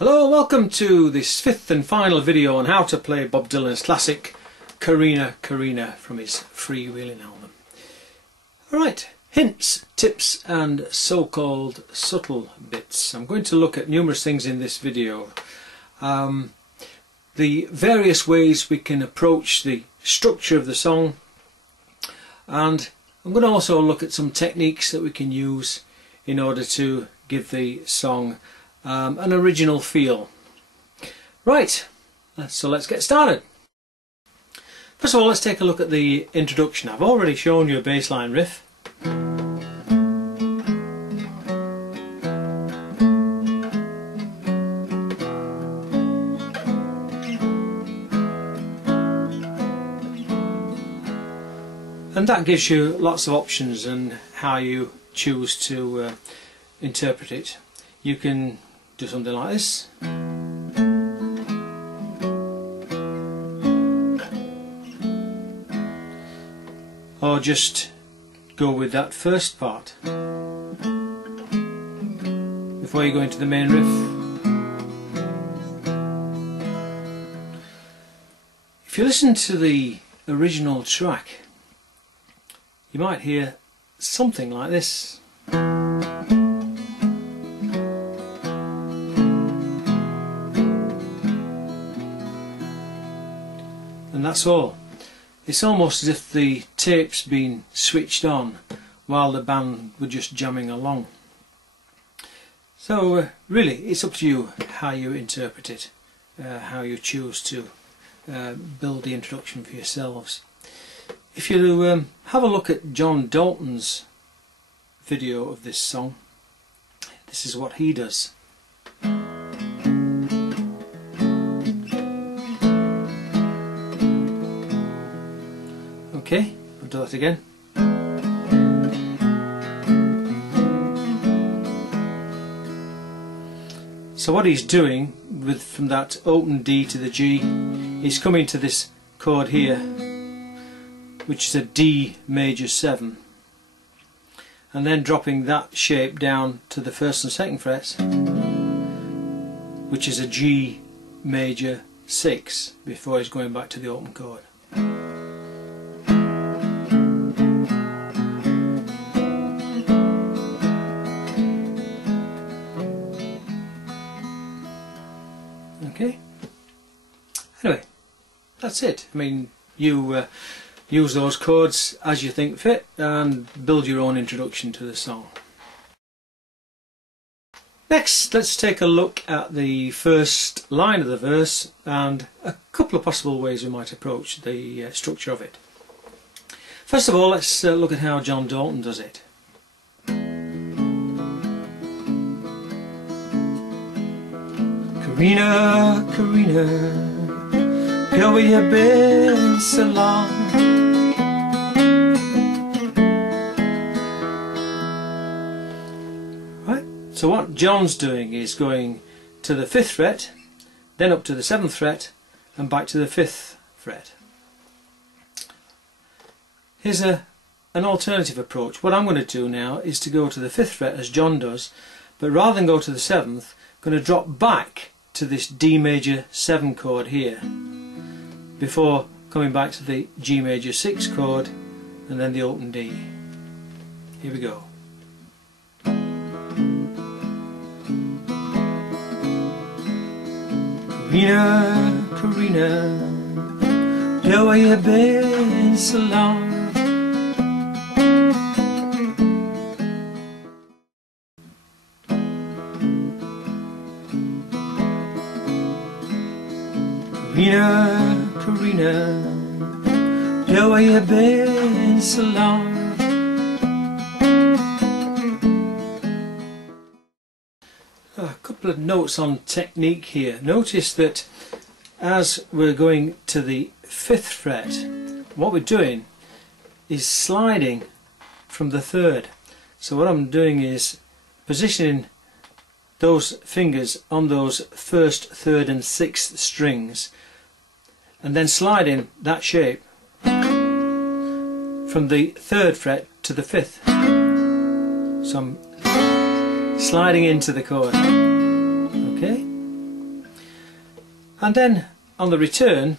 Hello and welcome to this fifth and final video on how to play Bob Dylan's classic Corrina Corrina from his freewheeling album. Alright, hints, tips and so-called subtle bits. I'm going to look at numerous things in this video. The various ways we can approach the structure of the song, and I'm going to also look at some techniques that we can use in order to give the song an original feel. Right, so let's get started. First of all, let's take a look at the introduction. I've already shown you a bass line riff. And that gives you lots of options and how you choose to interpret it. You can do something like this. Or just go with that first part before you go into the main riff. If you listen to the original track, you might hear something like this. And that's all. It's almost as if the tape's been switched on while the band were just jamming along. So really it's up to you how you interpret it, how you choose to build the introduction for yourselves. If you have a look at John Dalton's video of this song, this is what he does. Okay, I'll do that again. So what he's doing from that open D to the G, he's coming to this chord here, which is a D major 7, and then dropping that shape down to the 1st and 2nd frets, which is a G major 6, before he's going back to the open chord. Okay. Anyway, that's it. I mean, you use those chords as you think fit and build your own introduction to the song. Next, let's take a look at the first line of the verse and a couple of possible ways we might approach the structure of it. First of all, let's look at how John Dalton does it. Corrina, Corrina, girl, where you been so long? Right, so what John's doing is going to the 5th fret, then up to the 7th fret, and back to the 5th fret. Here's an alternative approach. What I'm going to do now is to go to the 5th fret as John does, but rather than go to the 7th, I'm going to drop back to this D major 7 chord here before coming back to the G major 6 chord and then the open D. Here we go. Corrina, Corrina, girl, where you been so long? Corrina, Corrina, girl, where you been so long? A couple of notes on technique here. Notice that as we're going to the 5th fret, what we're doing is sliding from the 3rd. So what I'm doing is positioning those fingers on those 1st, 3rd and 6th strings, and then sliding that shape from the 3rd fret to the 5th. So I'm sliding into the chord. Okay? And then on the return,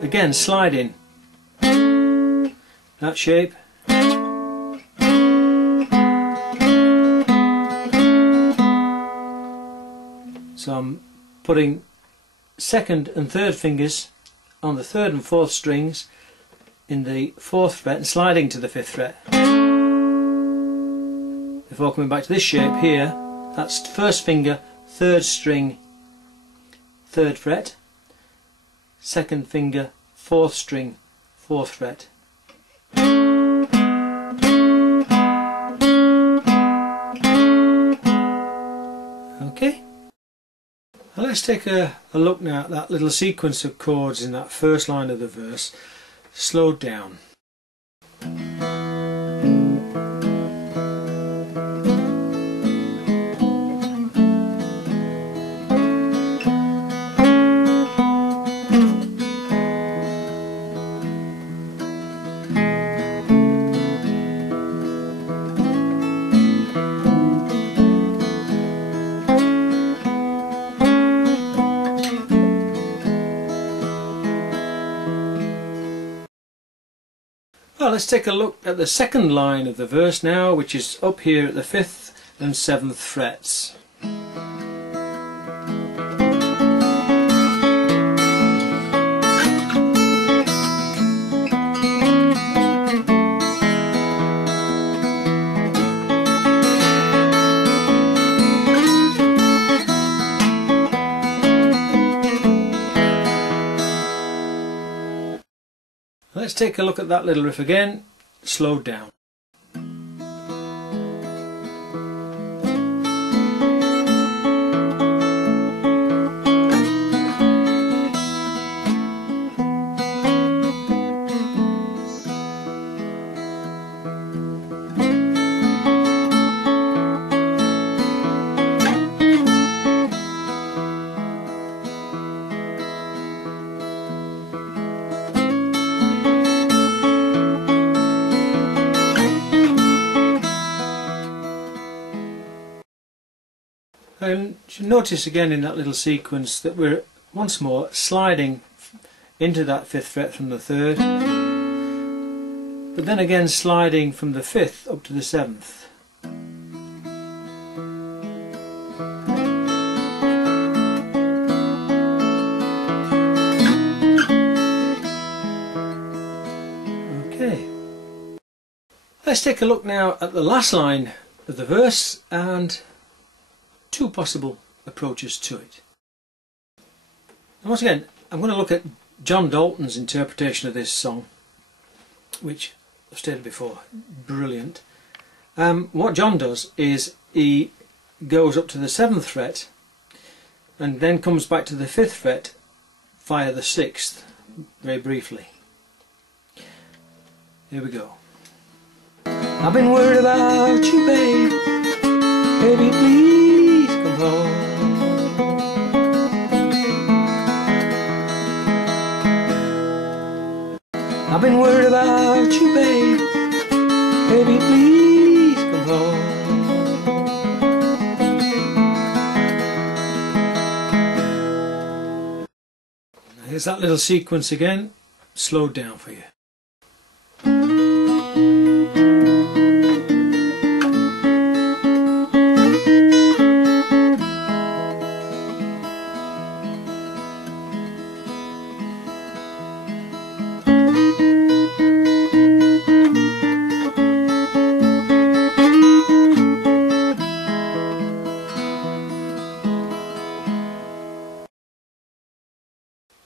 again sliding that shape. So I'm putting second and third fingers on the third and fourth strings in the fourth fret and sliding to the fifth fret. Before coming back to this shape here, that's first finger, third string, third fret, second finger, fourth string, fourth fret. Okay. Now let's take a look now at that little sequence of chords in that first line of the verse, slowed down. Well, let's take a look at the second line of the verse now, which is up here at the 5th and 7th frets. Let's take a look at that little riff again, slowed down. And you notice again in that little sequence that we're once more sliding into that 5th fret from the 3rd, but then again sliding from the 5th up to the 7th. Okay. Let's take a look now at the last line of the verse and two possible approaches to it. And once again, I'm going to look at John Dalton's interpretation of this song, which I've stated before, brilliant. What John does is he goes up to the 7th fret and then comes back to the 5th fret via the 6th, very briefly. Here we go. I've been worried about you, babe. Baby, please come home. I've been worried about you, babe. Baby, please come home. Here's that little sequence again, slowed down for you.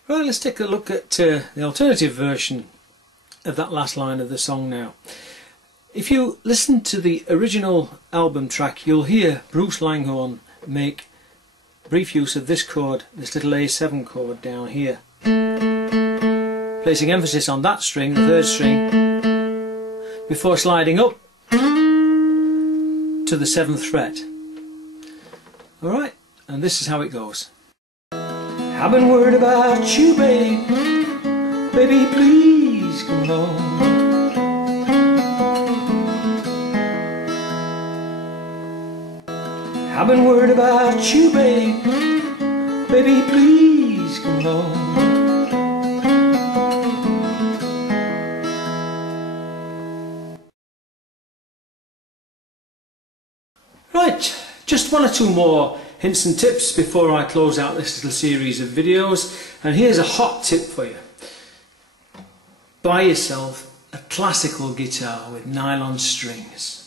Well, let's take a look at the alternative version of that last line of the song now. If you listen to the original album track, you'll hear Bruce Langhorne make brief use of this chord, this little A7 chord down here, placing emphasis on that string, the 3rd string, before sliding up to the 7th fret. Alright, and this is how it goes. I've been worried about you, babe. Baby, please come home. been worried about you, babe. Baby, please come home. Right, just one or two more hints and tips before I close out this little series of videos. And here's a hot tip for you. Buy yourself a classical guitar with nylon strings.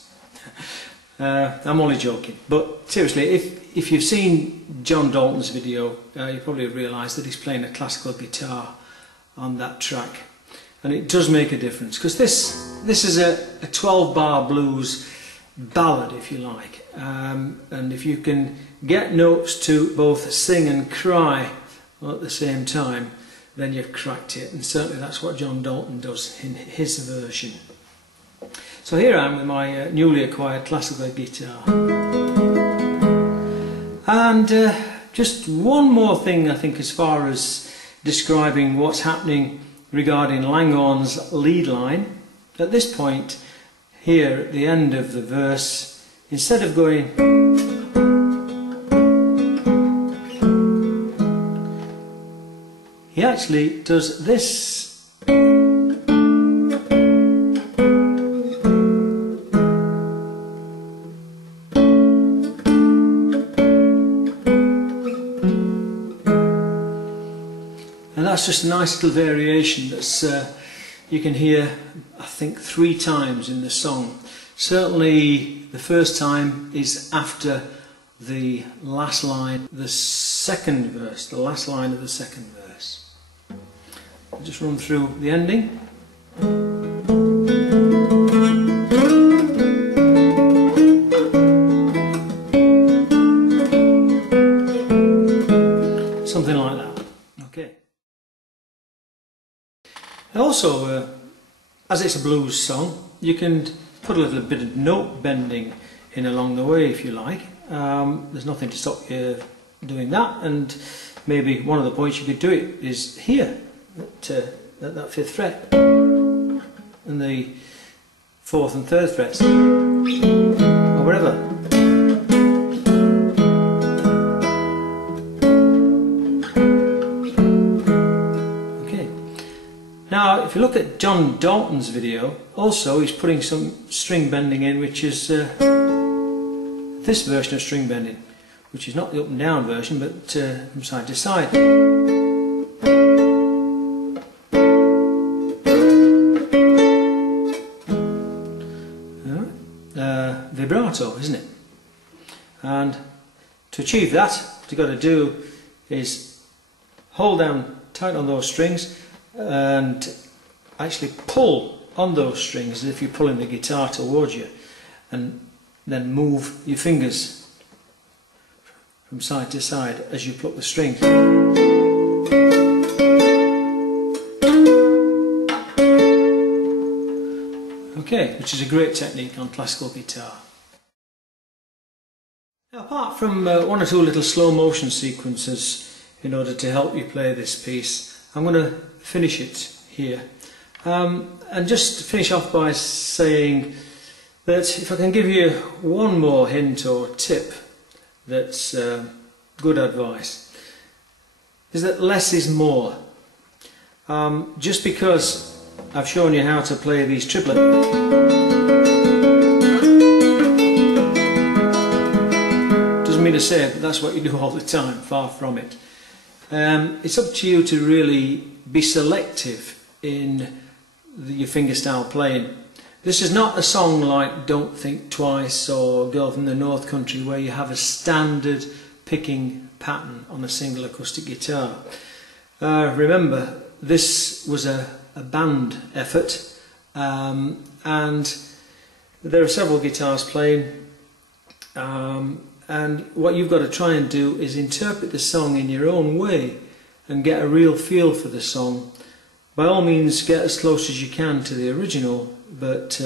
I'm only joking, but seriously, if you've seen John Dalton's video, you probably have realised that he's playing a classical guitar on that track, and it does make a difference, because this is a 12-bar blues ballad, if you like, and if you can get notes to both sing and cry at the same time, then you've cracked it, and certainly that's what John Dalton does in his version. So here I am with my newly acquired classical guitar. And just one more thing, I think, as far as describing what's happening regarding Langhorne's lead line. At this point, here at the end of the verse, instead of going he actually does this. And that's just a nice little variation that's you can hear, I think, 3 times in the song. Certainly the first time is after the last line, the second verse, the last line of the second verse. I'll just run through the ending. Something like that. Okay. Also, as it's a blues song, you can put a little bit of note bending in along the way if you like. There's nothing to stop you doing that, and maybe one of the points you could do it is here at that 5th fret and the 4th and 3rd frets, or wherever. Okay. Now if you look at John Dalton's video, also he's putting some string bending in, which is this version of string bending, which is not the up and down version, but from side to side. Vibrato, isn't it? And to achieve that, what you've got to do is hold down tight on those strings and actually pull on those strings as if you're pulling the guitar towards you, and then move your fingers from side to side as you pluck the strings. Okay, which is a great technique on classical guitar. Now, apart from one or two little slow motion sequences in order to help you play this piece, I'm going to finish it here. And just finish off by saying that if I can give you one more hint or tip that's good advice, is that less is more. Just because I've shown you how to play these triplets, doesn't mean to say that that's what you do all the time, far from it. It's up to you to really be selective in your fingerstyle playing. This is not a song like Don't Think Twice or Girl from the North Country, where you have a standard picking pattern on a single acoustic guitar. Remember, this was a band effort, and there are several guitars playing, and what you've got to try and do is interpret the song in your own way and get a real feel for the song. By all means, get as close as you can to the original, but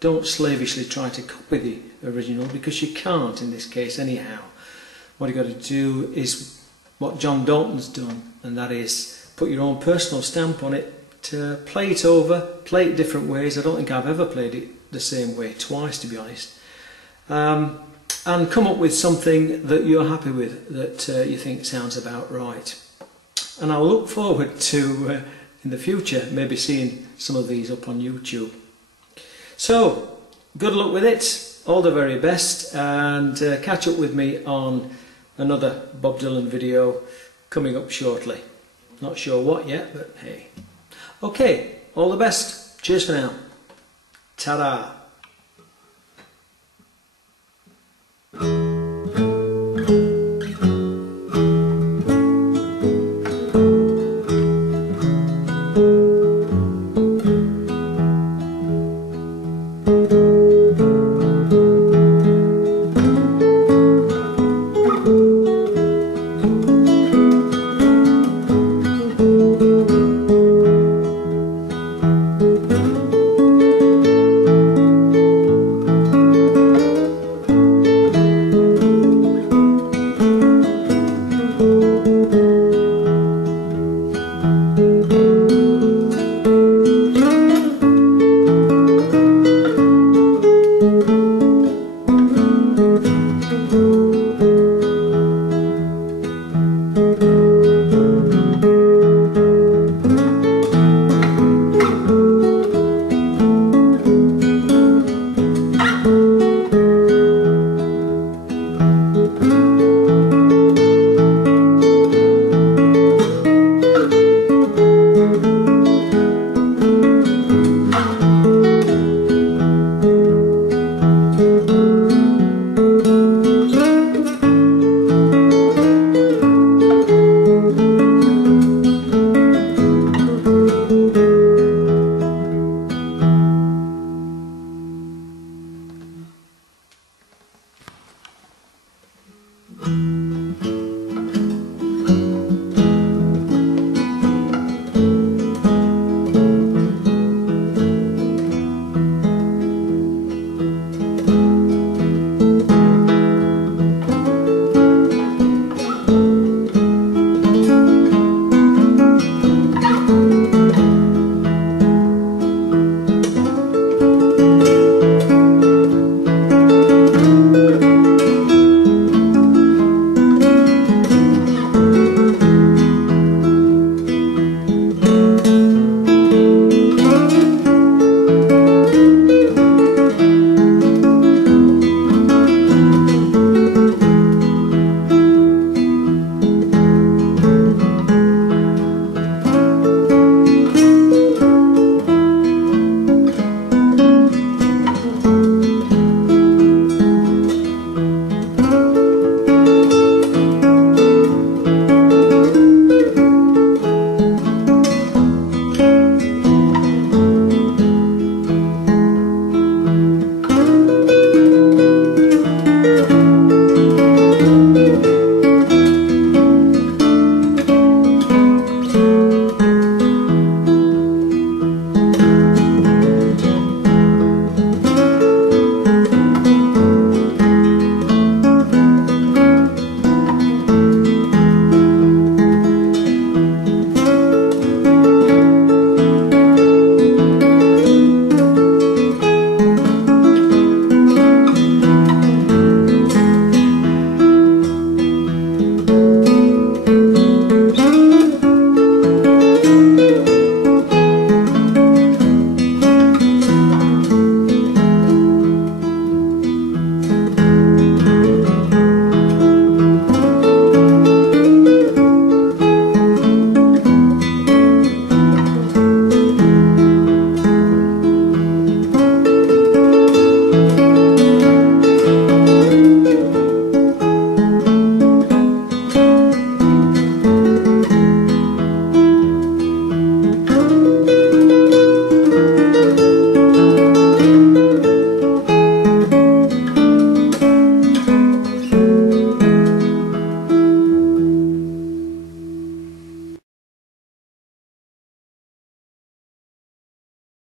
don't slavishly try to copy the original, because you can't in this case anyhow. What you've got to do is what John Dalton's done, and that is put your own personal stamp on it, play it over, play it different ways. I don't think I've ever played it the same way twice, to be honest. and come up with something that you're happy with, that you think sounds about right. And I'll look forward to in the future maybe seeing some of these up on YouTube. So good luck with it, all the very best, and catch up with me on another Bob Dylan video coming up shortly. Not sure what yet, but hey. Okay, all the best. Cheers for now. Ta-da.